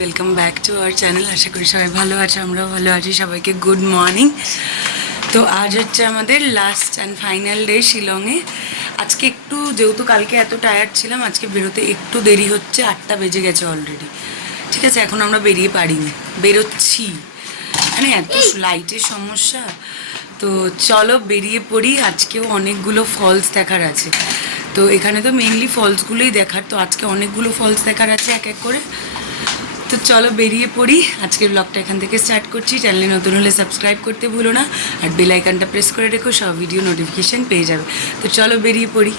Welcome back to our channel. আশা করি সবাই ভালো আছে, আমরাও ভালো আছি। সবাইকে গুড মর্নিং। তো আজ হচ্ছে আমাদের লাস্ট অ্যান্ড ফাইনাল ডে শিলংয়ে। আজকে একটু যেহেতু কালকে এত টায়ার্ড ছিলাম, আজকে বেরোতে একটু দেরি হচ্ছে, 8টা বেজে গেছে অলরেডি। ঠিক আছে, এখন আমরা বেরিয়ে পারিনি, বেরোচ্ছি, মানে এত লাইটের সমস্যা। তো চলো বেরিয়ে পড়ি। আজকেও অনেকগুলো ফলস দেখার আছে, তো এখানে তো মেইনলি ফলসগুলোই দেখার, তো আজকে অনেকগুলো ফলস দেখার আছে এক এক করে। তো চলো বেরিয়ে পড়ি। আজকের ব্লগটা এখান থেকে স্টার্ট করছি। চ্যানেলে নতুন হলে সাবস্ক্রাইব করতে ভুলো না, আর বেল আইকনটা প্রেস করে রেখো, সব ভিডিও নোটিফিকেশান পেয়ে যাবে। তো চলো বেরিয়ে পড়ি।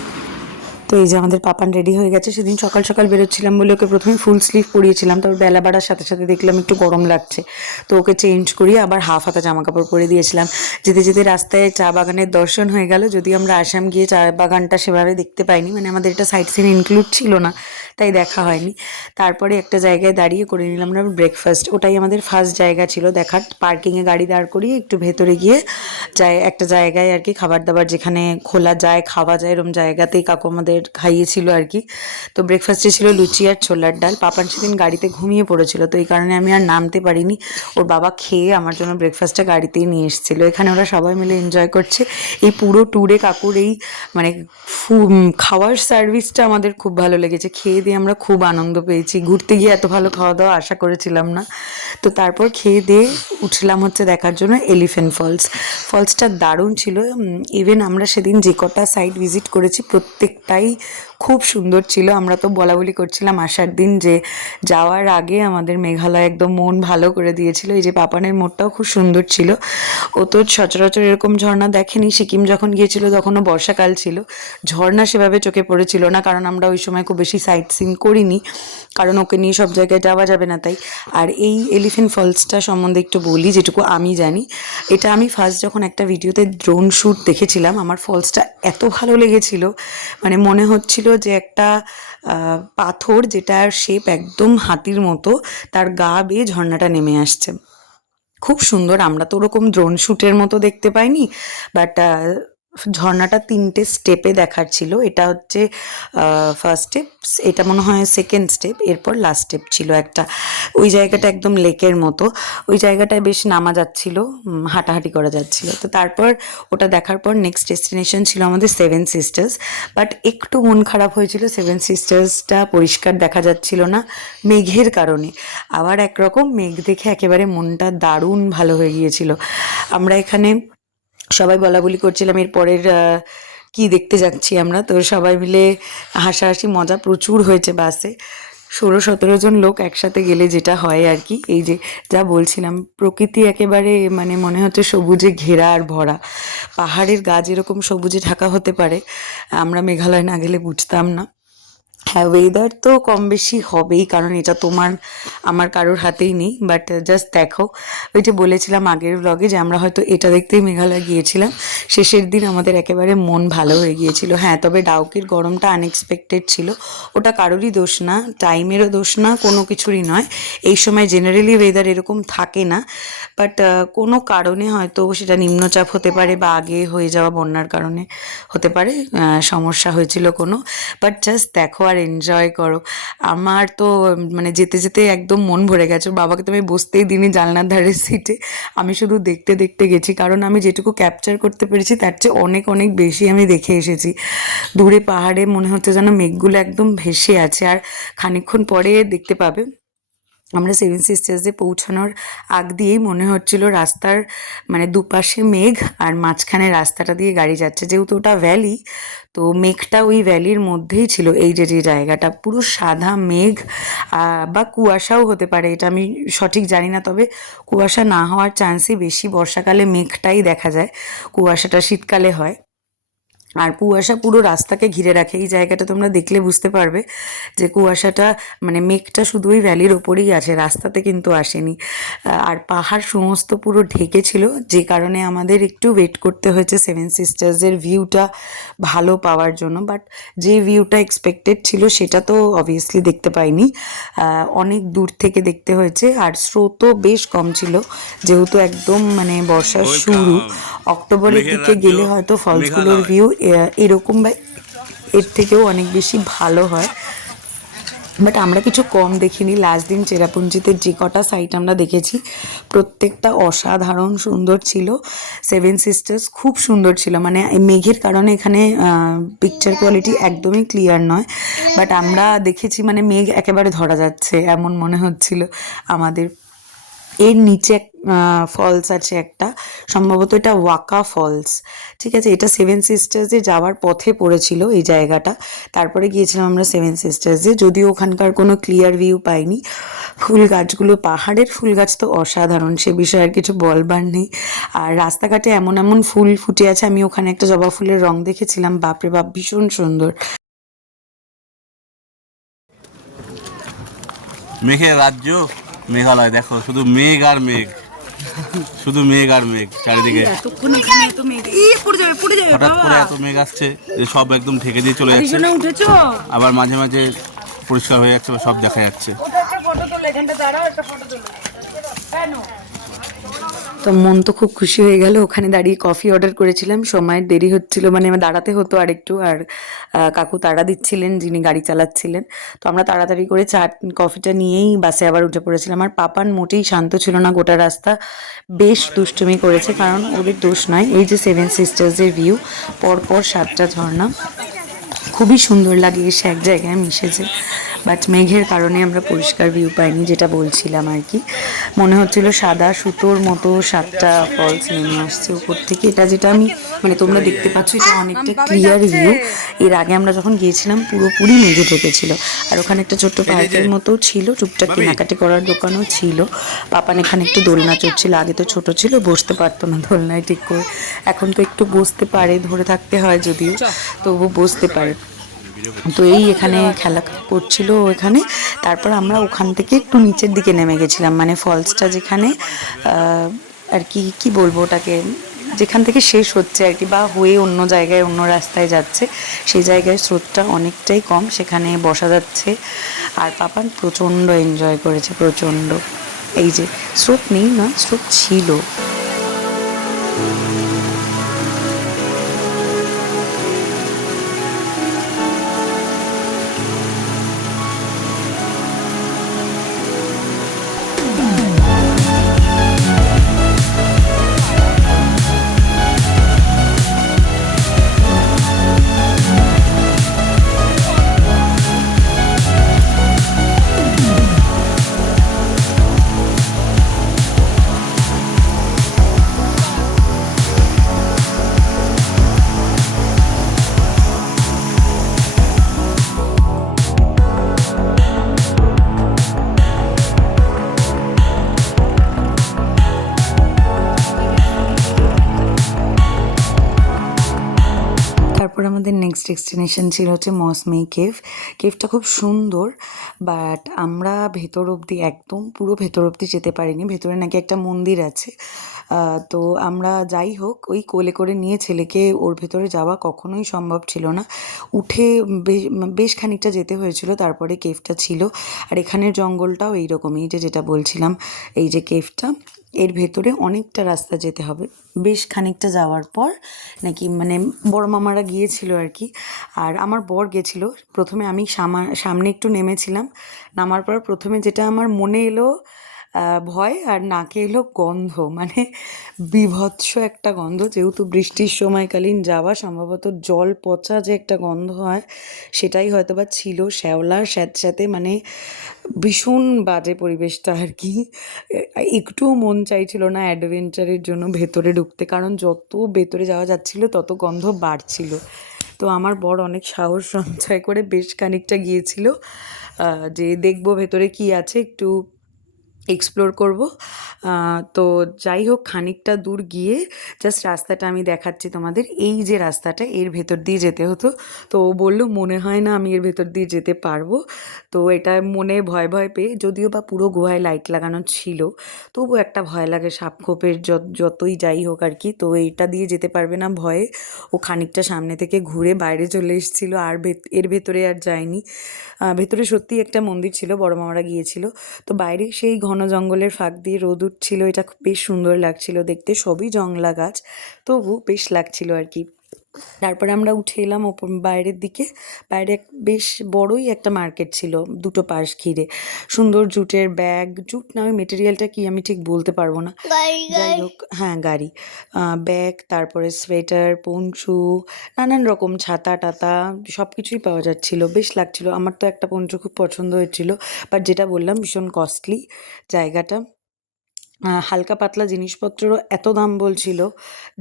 তো এই যে আমাদের পাপান রেডি হয়ে গেছে। সেদিন সকাল সকাল বেরোচ্ছিলাম বলে ওকে প্রথমে ফুল স্লিভ পরিয়েছিলাম, তারপর বেলা বাড়ার সাথে সাথে দেখলাম একটু গরম লাগছে, তো ওকে চেঞ্জ করিয়ে আবার হাফ হাতা জামা কাপড় পরে দিয়েছিলাম। যেতে যেতে রাস্তায় চা বাগানের দর্শন হয়ে গেল, যদি আমরা আসাম গিয়ে চা বাগানটা সেভাবে দেখতে পাইনি, মানে আমাদের এটা সাইট সিন ইনক্লুড ছিল না, তাই দেখা হয়নি। তারপরে একটা জায়গায় দাঁড়িয়ে করে নিলাম আমরা ব্রেকফাস্ট, ওটাই আমাদের ফার্স্ট জায়গা ছিল দেখার। পার্কিংয়ে গাড়ি দাঁড় করিয়ে একটু ভেতরে গিয়ে একটা জায়গায় আর কি, খাবার দাবার যেখানে খোলা যায় খাওয়া যায় এরকম জায়গাতেই কাকু আমাদের খাইয়েছিল আর কি। তো ব্রেকফাস্টে ছিল লুচি আর ছোলার ডাল। পাপান সেদিন গাড়িতে ঘুমিয়ে পড়েছিল, তো এই কারণে আমি আর নামতে পারিনি। ওর বাবা খেয়ে আমার জন্য ব্রেকফাস্টটা গাড়িতেই নিয়ে এসেছিলো। এখানে ওরা সবাই মিলে এনজয় করছে। এই পুরো ট্যুরে কাকুর এই মানে খাওয়ার সার্ভিসটা আমাদের খুব ভালো লেগেছে। খেয়ে দিয়ে আমরা খুব আনন্দ পেয়েছি। ঘুরতে গিয়ে এত ভালো খাওয়া দাওয়া আশা করেছিলাম না। তো তারপর খেয়ে দিয়ে উঠলাম হচ্ছে দেখার জন্য এলিফ্যান্ট ফলস। ফলসটা দারুণ ছিল। ইভেন আমরা সেদিন যে কটা সাইট ভিজিট করেছি প্রত্যেকটাই খুব সুন্দর ছিল। আমরা তো বলা বলি করছিলাম আসার দিন যে যাওয়ার আগে আমাদের মেঘালয় একদম মন ভালো করে দিয়েছিল। এই যে পাপানের মোড়টাও খুব সুন্দর ছিল। ও তো সচরাচর এরকম ঝর্ণা দেখেনি। সিকিম যখন গিয়েছিল তখনও বর্ষাকাল ছিল, ঝর্ণা সেভাবে চোখে পড়েছিল না, কারণ আমরা ওই সময় খুব বেশি সাইট সিন করিনি, কারণ ওকে নিয়ে সব জায়গায় যাওয়া যাবে না তাই। আর এই এলিফ্যান্ট ফলসটা সম্বন্ধে একটু বলি, যেটুকু আমি জানি। এটা আমি ফার্স্ট যখন একটা ভিডিওতে ড্রোন শ্যুট দেখেছিলাম, আমার ফলসটা এত ভালো লেগেছিল, মানে মনে হচ্ছিল যে একটা পাথর যেটার শেপ একদম হাতির মতো, তার গা বেয়ে ঝর্ণাটা নেমে আসছে। খুব সুন্দর। আমরা তো ওরকম ড্রোন শ্যুটের মতো দেখতে পাইনি, বাট ঝর্ণাটা 3টে স্টেপে দেখার ছিল। এটা হচ্ছে ফার্স্ট স্টেপ, এটা মনে হয় সেকেন্ড স্টেপ, এরপর লাস্ট স্টেপ ছিল একটা। ওই জায়গাটা একদম লেকের মতো, ওই জায়গাটায় বেশ নামা যাচ্ছিল, হাঁটাহাঁটি করা যাচ্ছিল। তো তারপর ওটা দেখার পর নেক্সট ডেস্টিনেশন ছিল আমাদের সেভেন সিস্টার্স। বাট একটু মন খারাপ হয়েছিল, সেভেন সিস্টার্সটা পরিষ্কার দেখা যাচ্ছিল না মেঘের কারণে। আবার একরকম মেঘ দেখে একেবারে মনটা দারুণ ভালো হয়ে গিয়েছিল। আমরা এখানে সবাই বলা বলি করছিলাম এর পরের কি দেখতে যাচ্ছি আমরা, তো সবাই মিলে হাসাহাসি মজা প্রচুর হয়েছে বাসে। 16-17 জন লোক একসাথে গেলে যেটা হয় আর কি, এই যে যা বলছিলাম, প্রকৃতি একেবারে মানে মনে হচ্ছে সবুজে ঘেরা আর ভরা। পাহাড়ের গা যেরকম সবুজে ঢাকা হতে পারে, আমরা মেঘালয় না গেলে বুঝতাম না। হ্যাঁ, ওয়েদার তো কম বেশি হবেই, কারণ এটা তোমার আমার কারোর হাতেই নেই। বাট জাস্ট দেখো, ওই যে বলেছিলাম আগের ব্লগে যে আমরা হয়তো এটা দেখতেই মেঘালয় গিয়েছিলাম। শেষের দিন আমাদের একেবারে মন ভালো হয়ে গিয়েছিল। হ্যাঁ, তবে ডাউকির গরমটা আনএক্সপেক্টেড ছিল। ওটা কারোরই দোষ না, টাইমেরও দোষ না, কোনো কিছুরই নয়। এই সময় জেনারেলি ওয়েদার এরকম থাকে না, বাট কোনো কারণে হয়তো সেটা নিম্নচাপ হতে পারে বা আগে হয়ে যাওয়া বন্যার কারণে হতে পারে, সমস্যা হয়েছিল কোনো। বাট জাস্ট দেখো আর এনজয় করো। আমার তো মানে যেতে যেতে একদম মন ভরে গেছে। বাবাকে তো আমি বসতেই দিনই জানলার ধারের সিটে, আমি শুধু দেখতে দেখতে গেছি, কারণ আমি যেটুকু ক্যাপচার করতে পেরেছি তার চেয়ে অনেক অনেক বেশি আমি দেখে এসেছি। দূরে পাহাড়ে মনে হচ্ছে যেন মেঘগুলো একদম ভেসে আছে। আর খানিকক্ষণ পরে দেখতে পাবে, আমরা সেভেন সিস্টার্সে পৌঁছানোর আগ দিয়েই মনে হচ্ছিল রাস্তার মানে দুপাশে মেঘ আর মাঝখানে রাস্তাটা দিয়ে গাড়ি যাচ্ছে। যেহেতু ওটা ভ্যালি, তো মেঘটা ওই ভ্যালির মধ্যেই ছিল। এই যে যে জায়গাটা পুরো সাদা মেঘ, বা কুয়াশাও হতে পারে, এটা আমি সঠিক জানি না, তবে কুয়াশা না হওয়ার চান্সই বেশি। বর্ষাকালে মেঘটাই দেখা যায়, কুয়াশাটা শীতকালে হয়। আর কুয়াশা পুরো রাস্তাকে ঘিরে রাখে। এই জায়গাটা তোমরা দেখলে বুঝতে পারবে যে কুয়াশাটা মানে মেঘটা শুধু ওই ভ্যালির ওপরেই আছে, রাস্তাতে কিন্তু আসেনি। আর পাহাড় সমস্ত পুরো ঢেকে ছিল, যে কারণে আমাদের একটু ওয়েট করতে হয়েছে সেভেন সিস্টার্সের ভিউটা ভালো পাওয়ার জন্য। বাট যে ভিউটা এক্সপেক্টেড ছিল সেটা তো অবভিয়াসলি দেখতে পাইনি, অনেক দূর থেকে দেখতে হয়েছে। আর স্রোতও বেশ কম ছিল, যেহেতু একদম মানে বর্ষার শুরু। অক্টোবরের দিকে গেলে হয়তো ফলসগুলোর ভিউ এরকম বা এর থেকেও অনেক বেশি ভালো হয়। বাট আমরা কিছু কম দেখিনি। লাস্ট দিন চেরাপুঞ্জিতে যে কটা সাইট আমরা দেখেছি প্রত্যেকটা অসাধারণ সুন্দর ছিল। সেভেন সিস্টার্স খুব সুন্দর ছিল, মানে মেঘের কারণে এখানে পিকচার কোয়ালিটি একদমই ক্লিয়ার নয়, বাট আমরা দেখেছি মানে মেঘ একেবারে ধরা যাচ্ছে এমন মনে হচ্ছিল আমাদের। এর নিচে ফলস আছে একটা, সম্ভবত এটা ওয়াকা ফলস, ঠিক আছে। এটা সেভেন সিস্টার্সে যাওয়ার পথে পড়েছিল এই জায়গাটা। তারপরে গিয়েছিলাম আমরা সেভেন সিস্টার্সে, যদিও ওখানকার কোনো ক্লিয়ার ভিউ পাইনি। ফুল গাছগুলো, পাহাড়ের ফুল গাছ তো অসাধারণ, সে বিষয়ে আর কিছু বলবার নেই। আর রাস্তাঘাটে এমন এমন ফুল ফুটে আছে, আমি ওখানে একটা জবা ফুলের রং দেখেছিলাম, বাপরে বাপ ভীষণ সুন্দর। মেঘের রাজ্য মেঘালয়, দেখো শুধু মেঘ আর মেঘ, শুধু মেঘ আর মেঘ চারিদিকে। এতক্ষণ এখানে এত মেঘ, পড়ে যাবে পড়ে যাবে, হঠাৎ করে এত মেঘ আসছে যে সব একদম ঢেকে দিয়ে চলে যাচ্ছে, উঠেছো। আবার মাঝে মাঝে পরিষ্কার হয়ে যাচ্ছে, সব দেখা যাচ্ছে। তো মন তো খুব খুশি হয়ে গেল। ওখানে দাঁড়িয়ে কফি অর্ডার করেছিলাম, সময়ের দেরি হচ্ছিল, মানে আমার দাঁড়াতে হতো আর একটু, আর কাকু তাড়া দিচ্ছিলেন যিনি গাড়ি চালাচ্ছিলেন। তো আমরা তাড়াতাড়ি করে চা কফিটা নিয়েই বাসে আবার উঠে পড়েছিলাম। আর পাপান মোটেই শান্ত ছিল না গোটা রাস্তা, বেশ দুষ্টুমি করেছে, কারণ ওদের দোষ নয়। এই যে সেভেন সিস্টার্সের ভিউ, পরপর 7টা ঝর্ণা, খুবই সুন্দর লাগে, এসে এক জায়গায় মিশেছে। বাট মেঘের কারণে আমরা পরিষ্কার ভিউ পাইনি, যেটা বলছিলাম আর কি। মনে হচ্ছিল সাদা সুতোর মতো 7টা ফলস নেমে আসছে উপর থেকে। এটা যেটা আমি মানে তোমরা দেখতে পাচ্ছ, এটা অনেকটা ক্লিয়ার ভিউ। এর আগে আমরা যখন গিয়েছিলাম পুরোপুরি মেঘে ঢেকেছিল। আর ওখানে একটা ছোট্ট পার্কের মতো ছিল, টুকটাক কেনাকাটি করার দোকানও ছিল। পাপান এখানে একটু দোলনা চড়ছিল, আগে তো ছোট ছিল বসতে পারতো না দোলনায় ঠিক করে, এখন তো একটু বসতে পারে, ধরে থাকতে হয় যদিও, তবু বসতে পারে। তো এই এখানে খেলা করছিল এখানে। তারপর আমরা ওখান থেকে একটু নিচের দিকে নেমে গেছিলাম, মানে ফলসটা যেখানে আর কি কি বলবো ওটাকে, যেখান থেকে শেষ হচ্ছে আর কি, বা হয়ে অন্য জায়গায় অন্য রাস্তায় যাচ্ছে, সেই জায়গায় স্রোতটা অনেকটাই কম, সেখানে বসা যাচ্ছে। আর পাপান প্রচণ্ড এনজয় করেছে, প্রচণ্ড। এই যে স্রোত নেই না, স্রোত ছিল। তারপর আমাদের নেক্সট ডেস্টিনেশন ছিল হচ্ছে মসমেই কেভ। কেভটা খুব সুন্দর, বাট আমরা ভেতর অবধি, একদম পুরো ভেতর অবধি যেতে পারিনি। ভেতরে নাকি একটা মন্দির আছে। তো আমরা যাই হোক ওই কোলে করে নিয়ে ছেলেকে ওর ভেতরে যাওয়া কখনোই সম্ভব ছিল না। উঠে বেশ খানিকটা যেতে হয়েছিল, তারপরে কেভটা ছিল। আর এখানের জঙ্গলটাও এইরকমই, যেটা বলছিলাম, এই যে কেভটা, এর ভেতরে অনেকটা রাস্তা যেতে হবে। বেশ খানিকটা যাওয়ার পর নাকি মানে বড় মামারা গিয়েছিল আর কি, আর আমার বর গেছিল। প্রথমে আমি সামনে একটু নেমেছিলাম, নামার পর প্রথমে যেটা আমার মনে এলো ভয়, আর নাকে এলো গন্ধ, মানে বীভৎস একটা গন্ধ। যেহেতু বৃষ্টির সময়কালীন যাওয়া, সম্ভবত জল পচা যে একটা গন্ধ হয় সেটাই হয়তো বা ছিল, শ্যাওলার স্যাঁতস্যাঁতে, মানে ভীষণ বাজে পরিবেশটা আর কি। একটুও মন চাইছিল না অ্যাডভেঞ্চারের জন্য ভেতরে ঢুকতে, কারণ যত ভেতরে যাওয়া যাচ্ছিল তত গন্ধ বাড়ছিল। তো আমার বর অনেক সাহস সঞ্চয় করে বেশ খানিকটা গিয়েছিল, যে দেখবো ভেতরে কি আছে, একটু এক্সপ্লোর করব। তো যাই হোক, খানিকটা দূর গিয়ে জাস্ট রাস্তাটা আমি দেখাচ্ছি তোমাদের। এই যে রাস্তাটা, এর ভেতর দিয়ে যেতে হতো। তো ও বললো মনে হয় না আমি এর ভেতর দিয়ে যেতে পারবো। তো এটা মনে ভয় ভয় পেয়ে, যদিও বা পুরো গুহায় লাইট লাগানো ছিল, তবু একটা ভয় লাগে সাপখোপের, যতই যাই হোক আর কি। তো এইটা দিয়ে যেতে পারবে না ভয়ে ও খানিকটা সামনে থেকে ঘুরে বাইরে চলে এসেছিলো, আর এর ভেতরে আর যায়নি। ভেতরে সত্যিই একটা মন্দির ছিল, বড় মামারা গিয়েছিল। তো বাইরে সেই ঘন জঙ্গলের ফাঁক দিয়ে রোদ উঠছিল, এটা বেশ সুন্দর লাগছিল দেখতে, সবই জংলা গাছ, তবু বেশ লাগছিল আর কি। তারপরে আমরা উঠে এলাম ওপর বাইরের দিকে। বাইরে বেশ বড়ই একটা মার্কেট ছিল, দুটো পাশ ঘিরে। সুন্দর জুটের ব্যাগ, জুট না ওই মেটেরিয়ালটা কি আমি ঠিক বলতে পারবো না, যাই হোক হ্যাঁ গাড়ি, ব্যাগ, তারপরে সোয়েটার, পঞ্চু, নানান রকম ছাতা টাতা সব কিছুই পাওয়া যাচ্ছিল, বেশ লাগছিল। আমার তো একটা পঞ্চু খুব পছন্দ হয়েছিল, বাট যেটা বললাম ভীষণ কস্টলি জায়গাটা। হালকা পাতলা জিনিসপত্রেরও এত দাম বলছিল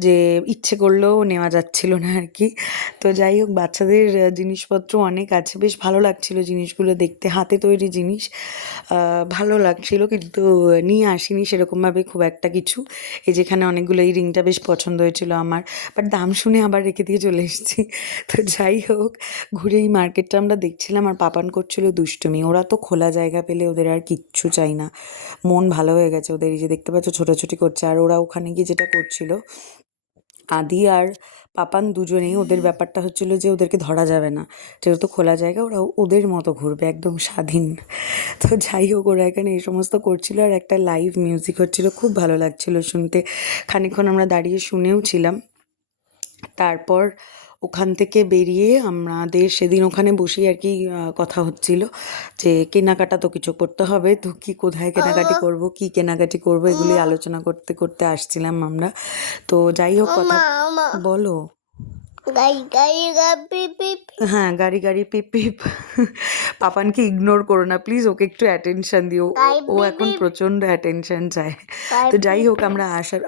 যে ইচ্ছে করলেও নেওয়া যাচ্ছিল না আর কি। তো যাই হোক বাচ্চাদের জিনিসপত্র অনেক আছে, বেশ ভালো লাগছিল জিনিসগুলো দেখতে, হাতে তৈরি জিনিস ভালো লাগছিল, কিন্তু নিয়ে আসিনি সেরকমভাবে খুব একটা কিছু। এই যেখানে অনেকগুলো, এই রিংটা বেশ পছন্দ হয়েছিল আমার, বাট দাম শুনে আবার রেখে দিয়ে চলে এসেছি। তো যাই হোক ঘুরে এই মার্কেটটা আমরা দেখছিলাম, আর পাপান করছিল দুষ্টুমি। ওরা তো খোলা জায়গা পেলে ওদের আর কিচ্ছু চাই না, মন ভালো হয়ে গেছে ওদের। এই যে দেখতে পাচ্ছ ছোটাছুটি করছে, আর ওরা ওখানে গিয়ে যেটা করছিল, আদি আর পাপান দুজনেই, ওদের ব্যাপারটা হচ্ছিল যে ওদেরকে ধরা যাবে না, যেহেতু খোলা জায়গা, ওরা ওদের মতো ঘুরবে একদম স্বাধীন। তো যাই হোক ওরা এখানে এই সমস্ত করছিল, আর একটা লাইভ মিউজিক হচ্ছিল, খুব ভালো লাগছিল শুনতে। খানিকক্ষণ আমরা দাঁড়িয়ে শুনেও ছিলাম। তারপর ওখান থেকে বেরিয়ে আমাদের সেদিন ওখানে বসেই আর কি কথা হচ্ছিল যে কেনাকাটা তো কিছু করতে হবে, তো কি কোথায় কেনাকাটি করব, কি কেনাকাটি করব, এগুলি আলোচনা করতে করতে আসছিলাম আমরা। তো যাই হোক কথা বলো। হ্যাঁ গাড়ি গাড়ি পিপ পিপ। পাপানকে ইগনোর করো না প্লিজ, ওকে একটু অ্যাটেনশন দিও, ও এখন প্রচণ্ড অ্যাটেনশন চায়। তো যাই হোক আমরা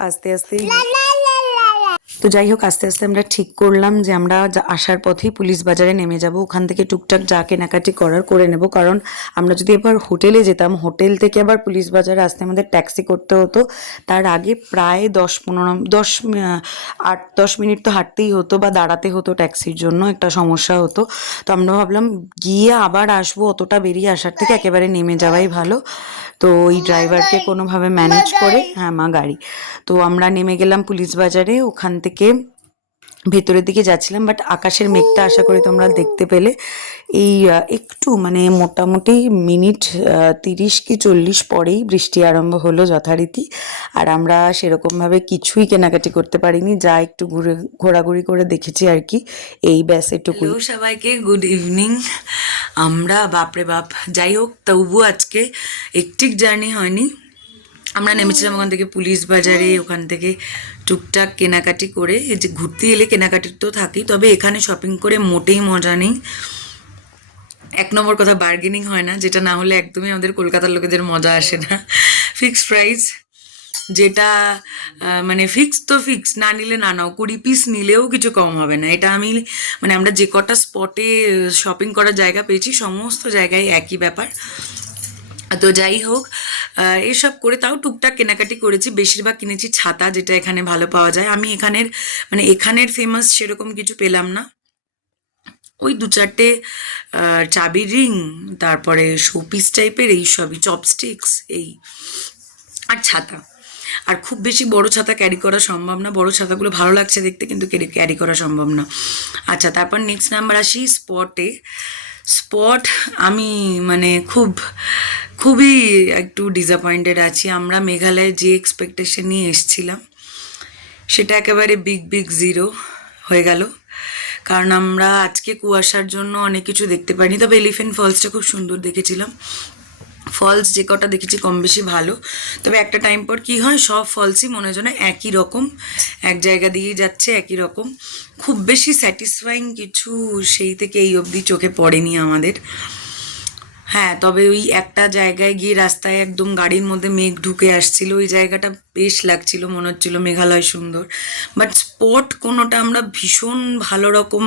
আস্তে আস্তে আমরা ঠিক করলাম যে আমরা আসার পথেই পুলিশ বাজারে নেমে যাব, ওখান থেকে টুকটাক যা কেনাকাটি করার করে নেব। কারণ আমরা যদি এবার হোটেলে যেতাম, হোটেল থেকে আবার পুলিশ বাজারে আসতে আমাদের ট্যাক্সি করতে হতো, তার আগে প্রায় 8-10 মিনিট তো হাঁটতেই হতো বা দাঁড়াতে হতো ট্যাক্সির জন্য, একটা সমস্যা হতো। তো আমরা ভাবলাম গিয়ে আবার আসবো, অতটা বেরিয়ে আসার থেকে একেবারে নেমে যাওয়াই ভালো। তো ওই ড্রাইভারকে কোনোভাবে ম্যানেজ করে, হ্যাঁ মা গাড়ি, তো আমরা নেমে গেলাম পুলিশ বাজারে। ওখান থেকে ভেতরের দিকে যাচ্ছিলাম, বাট আকাশের মেঘটা আশা করি তোমরা দেখতে পেলে। এই একটু মানে মোটামুটি মিনিট 30 কি 40 পরেই বৃষ্টি আরম্ভ হলো যথারীতি। আর আমরা সেরকমভাবে কিছুই কেনাকাটি করতে পারিনি, যা একটু ঘোরাঘুরি করে দেখেছি আর কি, এই ব্যাস এটুকুই। সবাইকে গুড ইভিনিং। আমরা বাপরে বাপ, যাই হোক তবু আজকে একটিক জার্নি হয়নি। আমরা নেমেছিলাম ওখান থেকে পুলিশ বাজারে, ওখান থেকে টুকটাক কেনাকাটি করে, এই যে ঘুরতে এলে কেনাকাটি তো থাকেই, তবে এখানে শপিং করে মোটেই মজা নেই। এক নম্বর কথা বার্গেনিং হয় না, যেটা না হলে একদমই আমাদের কলকাতার লোকেদের মজা আসে না। ফিক্সড প্রাইস, যেটা মানে ফিক্স তো ফিক্স, না নিলে না নাও, 20 পিস নিলেও কিছু কম হবে না। এটা আমি মানে আমরা যে কটা স্পটে শপিং করার জায়গা পেয়েছি সমস্ত জায়গায় একই ব্যাপার। তো যাই হোক এসব করে তাও টুকটাক কেনাকাটি করেছি, বেশিরভাগ কিনেছি ছাতা, যেটা এখানে ভালো পাওয়া যায়। আমি এখানের ফেমাস সেরকম কিছু পেলাম না, ওই 2-4টে চাবি রিং, তারপরে শোপিস টাইপের এইসবই, চপস্টিক্স এই, আর ছাতা। আর খুব বেশি বড় ছাতা ক্যারি করা সম্ভব না, বড় ছাতাগুলো ভালো লাগছে দেখতে কিন্তু ক্যারি করা সম্ভব না। আচ্ছা তারপর নেক্সট নাম্বার আসি স্পট। আমি মানে খুবই একটু ডিসঅ্যাপয়েন্টেড আছি। আমরা মেঘালয়ে যে এক্সপেকটেশন নিয়ে এসেছিলাম সেটা একেবারে বিগ জিরো হয়ে গেল। কারণ আমরা আজকে কুয়াশার জন্য অনেক কিছু দেখতে পাইনি, তবে এলিফ্যান্ট ফলসটা খুব সুন্দর দেখেছিলাম। ফলস যে কটা দেখেছি কম বেশি ভালো, তবে একটা টাইম পর কি হয়, সব ফলসই মনে হয় যেন একই রকম, এক জায়গা দিয়েই যাচ্ছে একই রকম, খুব বেশি স্যাটিসফাইং কিছু সেই থেকে এই অবধি চোখে পড়েনি আমাদের। হ্যাঁ তবে ওই একটা জায়গায় গিয়ে রাস্তায় একদম গাড়ির মধ্যে মেঘ ঢুকে আসছিল, ওই জায়গাটা বেশ লাগছিল, মনে হচ্ছিল মেঘালয় সুন্দর। বাট স্পট কোনোটা আমরা ভীষণ ভালো রকম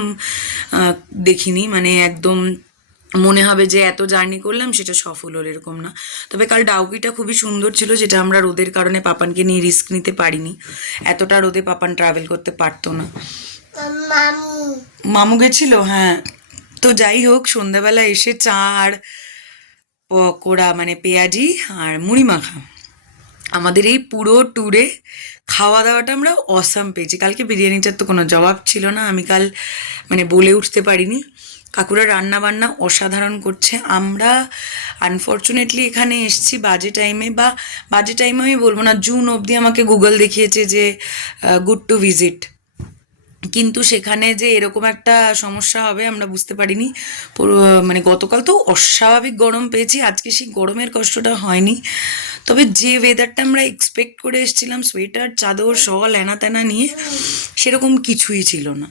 দেখিনি, মানে একদম মনে হবে যে এত জার্নি করলাম সেটা সফল হলো এরকম না। তবে কাল ডাউকিটা খুবই সুন্দর ছিল, যেটা আমরা রোদের কারণে পাপানকে নিয়ে রিস্ক নিতে পারিনি, এতটা রোদে পাপান ট্রাভেল করতে পারতো না। মামু গেছিল, হ্যাঁ। তো যাই হোক সন্ধ্যাবেলা এসে চা আর পকোড়া মানে পেঁয়াজি আর মুড়ি মাখা, আমাদের এই পুরো ট্যুরে খাওয়া দাওয়াটা আমরা অসাম পেয়েছি। কালকে বিরিয়ানিটার তো কোনো জবাব ছিল না, আমি কাল মানে বলে উঠতে পারিনি। কাকুরা রান্না বান্না অসাধারণ করছে। আমরা আনফর্চুনেটলি এখানে এসেছি বাজে টাইমে, বা বাজে টাইমে আমি বলবো না, জুন অবধি আমাকে গুগল দেখিয়েছে যে গুড টু ভিজিট। কিন্তু সেখানে যে এরকম একটা সমস্যা হবে আমরা বুঝতে পারিনি। মানে গতকাল তো অস্বাভাবিক গরম পেয়েছি, আজকে সেই গরমের কষ্টটা হয়নি। তবে যে ওয়েদারটা আমরা এক্সপেক্ট করে এসেছিলাম সোয়েটার চাদর শল এনা তেনা নিয়ে, সেরকম কিছুই ছিল না,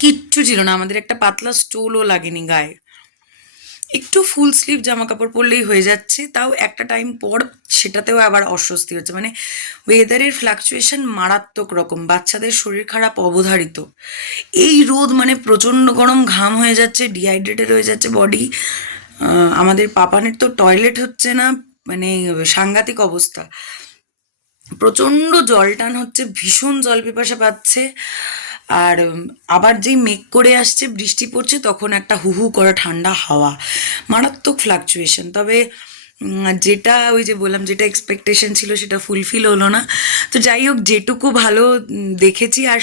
কিচ্ছু ছিল না। আমাদের একটা পাতলা স্টোলও লাগেনি গায়ে, একটু ফুল স্লিভ জামা কাপড় পরলেই হয়ে যাচ্ছে, তাও একটা টাইম পর সেটাতেও আবার অস্বস্তি হচ্ছে। মানে ওয়েদারের ফ্লাকচুয়েশন মারাত্মক রকম, বাচ্চাদের শরীর খারাপ অবধারিত। এই রোদ মানে প্রচণ্ড গরম, ঘাম হয়ে যাচ্ছে, ডিহাইড্রেটেড হয়ে যাচ্ছে বডি। আমাদের পাপানের তো টয়লেট হচ্ছে না, মানে সাংঘাতিক অবস্থা। প্রচণ্ড জল টান হচ্ছে, ভীষণ জল পিপাসা পাচ্ছে। আর আবার যেই মেঘ করে আসছে, বৃষ্টি পড়ছে, তখন একটা হু হু করা ঠান্ডা হাওয়া, মারাত্মক ফ্লাকচুয়েশন। তবে যেটা ওই যে বললাম, যেটা এক্সপেকটেশন ছিল সেটা ফুলফিল হলো না। তো যাই হোক, যেটুকু ভালো দেখেছি, আর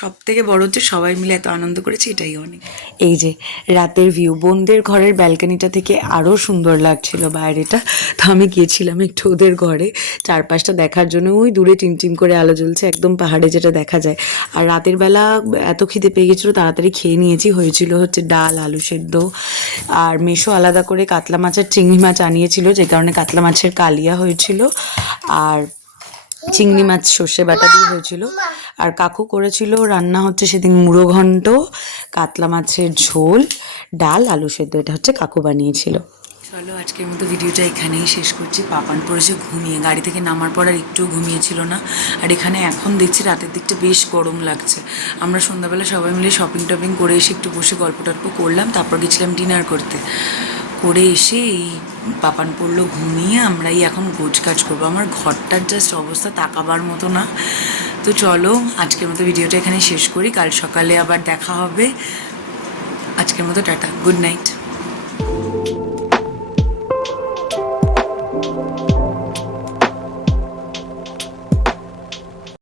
সব থেকে বড় হচ্ছে সবাই মিলে এত আনন্দ করেছি, এটাই অনেক। এই যে রাতের ভিউ, বোনদের ঘরের ব্যালকনিটা থেকে আরও সুন্দর লাগছিল বাইরেটা। তো আমি গিয়েছিলাম একটু ওদের ঘরে চারপাশটা দেখার জন্য। ওই দূরে টিমটিম করে আলো জ্বলছে, একদম পাহাড়ে যেটা দেখা যায়। আর রাতের বেলা এত খিদে পেয়ে গেছিলো, তাড়াতাড়ি খেয়ে নিয়েছি। হয়েছিল হচ্ছে ডাল, আলু সেদ্ধ, আর মেশো আলাদা করে কাতলা মাছ আর চিংড়ি মাছ আনিয়েছিল, যে কারণে কাতলা মাছের কালিয়া হয়েছিল, আর চিংড়ি মাছ সর্ষে বাটা দিয়ে হয়েছিল। আর কাকু করেছিল রান্না হচ্ছে সেদিন মুড়ো ঘন্ট, কাতলা মাছের ঝোল, ডাল, আলু সেদ্ধ। এটা হচ্ছে কাকু বানিয়েছিল। চলো আজকের মতো ভিডিওটা এখানেই শেষ করছি। পাপান পড়েছে ঘুমিয়ে, গাড়ি থেকে নামার পর আর একটু ঘুমিয়েছিল না। আর এখানে এখন দেখছি রাতের দিকটা বেশ গরম লাগছে। আমরা সন্ধ্যাবেলা সবাই মিলে শপিং টপিং করে এসে একটু বসে গল্প টল্প করলাম, তারপর গেছিলাম ডিনার করতে। করে এসে এই পাপান পড়লো ঘুমিয়ে, আমরাই এখন গোছ কাজ করবো। আমার ঘরটার জাস্ট অবস্থা তাকাবার মতো না। তো চলো আজকের মতো ভিডিওটা এখানে শেষ করি, কাল সকালে আবার দেখা হবে। আজকের মতো টাটা, গুড নাইট।